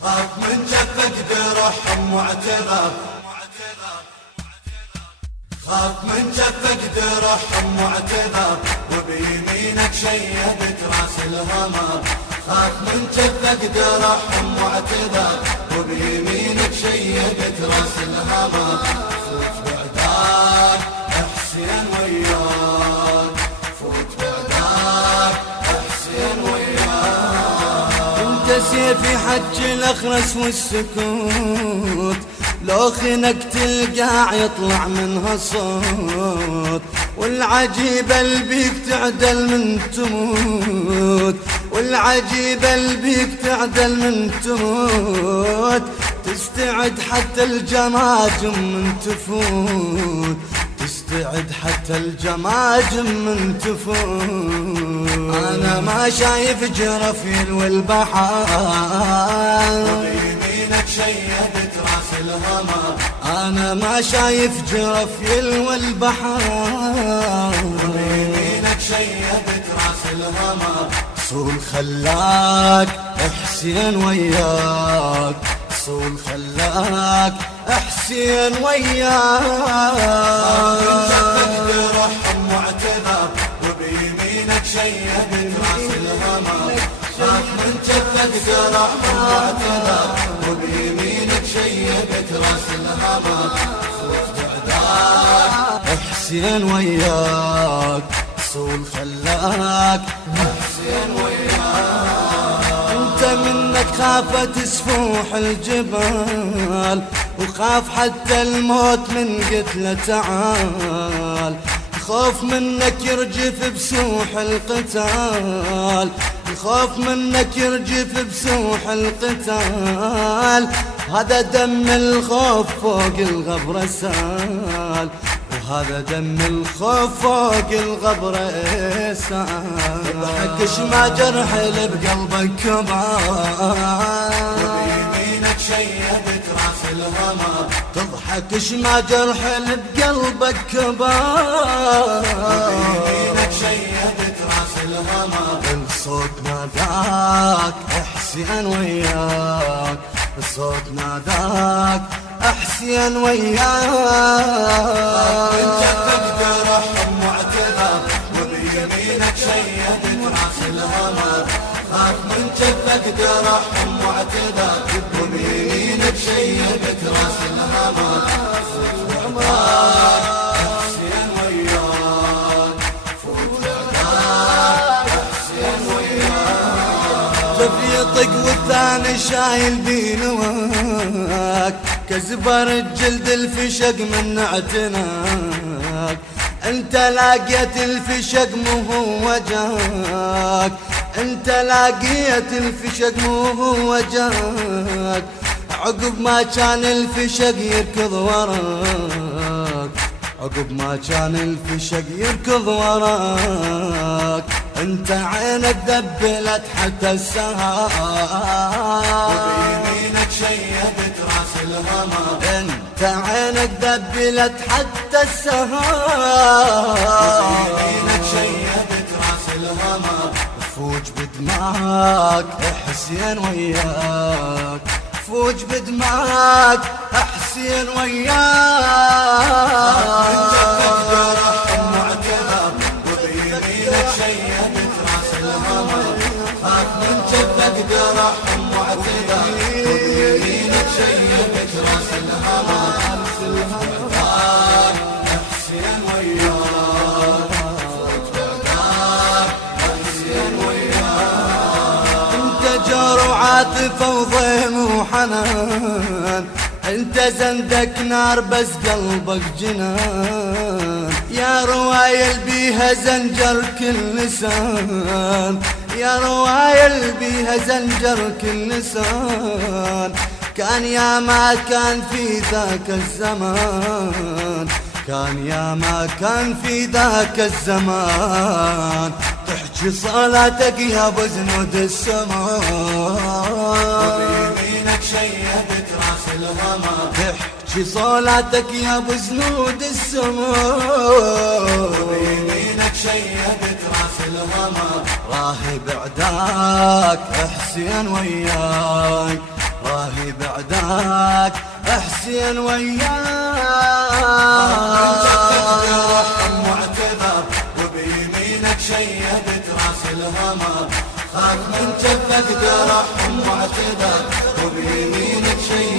خاف من جفك درحم واعتذر، خاف من جفك درحم واعتذر، وبيمينك شيبت راس الهمر. خاف من جفك درحم واعتذر، وبيمينك شيبت راس الهمر. فوت بعداك احسن وياك، فوت بعداك احسن وياك. انت سيفي حج الاخرس والسكوت، لو خنقت القاع يطلع منها صوت. والعجيبة اللي بيك تعدل من تموت، والعجيبة اللي بيك تعدل من تموت. تستعد حتى الجماجم من تفوت، تستعد حتى الجماجم من تفوت. انا ما شايف جرفيل والبحر، وبيمينك شيبت راس الهمر. انا ما شايف جرفيل والبحر، وبيمينك شيبت راس الهمر. صول خلاك حسين وياك، صول خلاك حسين وياك. من جفك درحم واعتذر، وبيمينك شيبت راس الهمر. خاف من جفك درحم واعتذر، وبيمينك شيبت راس الهمر. فوت بعداك حسين وياك، صول خلاك حسين وياك. انت منك خافت سفوح الجبال، وخاف حتى الموت من قتله تعال. الخوف منك يرجف بسوح القتال، الخوف منك يرجف بسوح القتال. هذا دم الخوف فوق الغبرة سال، وهذا دم الخوف فوق الغبرة سال. ضحكش ما جرح اللي بقلبك كبار، وبيمينك شيبت راس الهمر. تضحكش ما جرح اللي بقلبك كبار. وبيمينك شيبت راس الهمر. الصوت ناداك حسين وياك، الصوت ناداك حسين وياك. من جفك درحم واعتذر، وبيمينك شيبت راس الهمر. خاف من جفك درحم واعتذر، وبيمينك شيبت راس الهمر. فوت بعداك حسين وياك، فوت بعداك حسين وياك. تفيطق والثاني شايل بينواك، كزبر الجلد الفشق من اعتناك. انت لاقيت الفشق مو هو جاك، انت لاقيت الفشق مو هو جاك. عقب ما كان الفشق يركض وراك، عقب ما كان الفشق يركض وراك. انت عينك ذبلت حتى السهار، وبيمينك شيبت راس الهمر. انت عينك ذبلت حتى السهار. وبيمينك شيبت راس الهمر. فوج بدماك حسين وياك، فوج بدماك حسين وياك. من جفك درحم واعتذر، وبيمينك شيبت راس الهمر. خاف من جفك درحم واعتذر، وبيمينك شيبت راس الهمر. بعداك حسين وياك، فوت بعداك حسين وياك. انت جار وعاطفة وضيم وحنان، انت زندك نار بس قلبك جنان. يا رواية بيها زنجر كل لسان، يا رواية بيها زنجر كل لسان. كان يا ما كان في ذاك الزمان، كان يا ما كان في ذاك الزمان. تحكي صلاتك يا ابو زنود السمان، وبيمينك شيبت راس الهمر. تحكي صلاتك يا ابو زنود السمان. وبيمينك شيبت راس الهمر. راهي بعداك حسين وياك، بالي بعداك حسين وياك. واعتذر وبيمينك شيدت راس الهمر، خاف من جفك جرح واعتذر وبيمينك شيدت